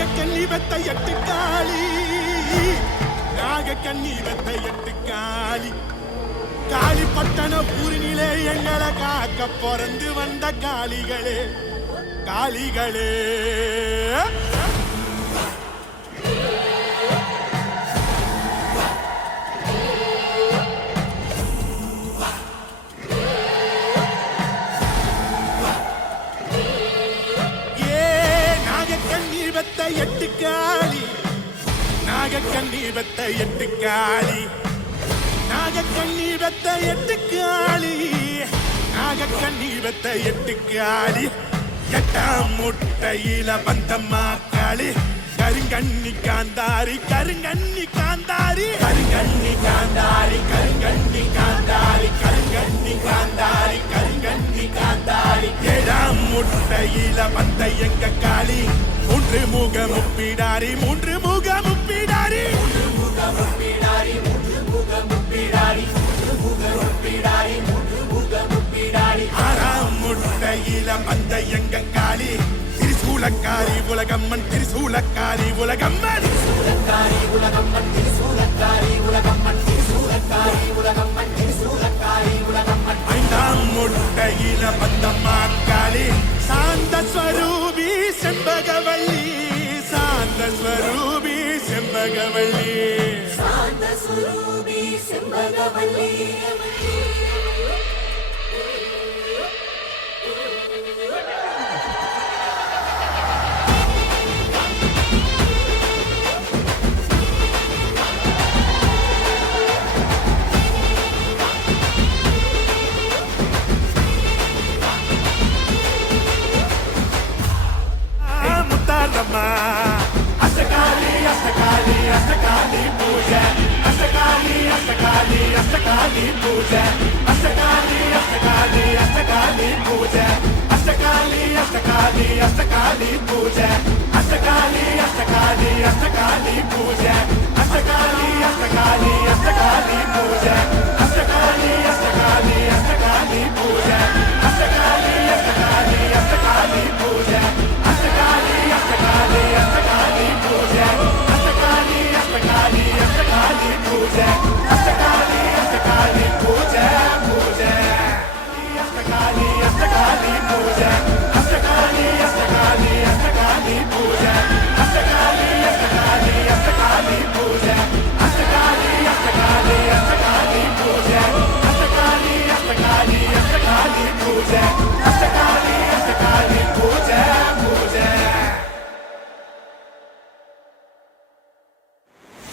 நாகக்கண்ணி வெத்த எட்டு காளி நாகக்கண்ணி வெத்த எட்டு காளி காளிப்பட்டண ஊரினிலே எங்களை காக்க பிறந்து வந்த காளிகளே காளிகளே எட்டு காளி நாகக்கண்ணி வெத்த எட்டு காளி நாகக்கண்ணி வெத்த எட்டு காளி நாகக்கண்ணி வெத்த எட்டு காளி எட்டாம் முட்டையில வந்தம்மா காளி கருங்கண்ணி காந்தாரி கருங்கண்ணி காந்தாரி கருங்கண்ணி காந்தாரி கருங்கண்ணி காந்தாரி கருங்கண்ணி காந்தாரி கருங்கண்ணி காந்தாரி ஏழாம் முட்டையில வந்த எங்க காளி மூன்று முக முப்பிடாரி மூன்று முக முப்பிடாரி மூன்று முக முப்பிடாரி மூன்று முக முப்பிடாரி மூன்று முக முப்பிடாரி மூன்று முக முப்பிடாரி ஆறாம் முட்டையில வந்த எங்க காளி திரிசூலக்காரி உலகம்மன் திரிசூலக்காரி உலகம்மன் திரிசூலக்காரி உலகம்மன் திரிசூலக்காரி உலகம்மன் திரிசூலக்காரி உலகம்மன் திரிசூலக்காரி உலகம்மன் ஐந்தாம் முட்டையில வந்த மாக்காளி சாந்த ஸ்வரூபி செம்பகவல்லி சாந்த ஸ்வரூபி செம்பகவல்லி சாந்த ஸ்வரூபி செம்பகவல்லி அஷ்டகாலி அஷ்டகாலி அஷ்டகாலி பூஜை அஷ்டகாலி அஷ்டகாலி அஷ்டகாலி பூஜை அஷ்டகாலி அஷ்டகாலி அஷ்டகாலி பூஜை அஷ்டகாலி அஷ்டகாலி அஷ்டகாலி பூஜை அஷ்டகாலி அஷ்டகாலி அஷ்டகாலி பூஜை அஷ்டகாலி அஷ்டகாலி அஷ்டகாலி பூஜை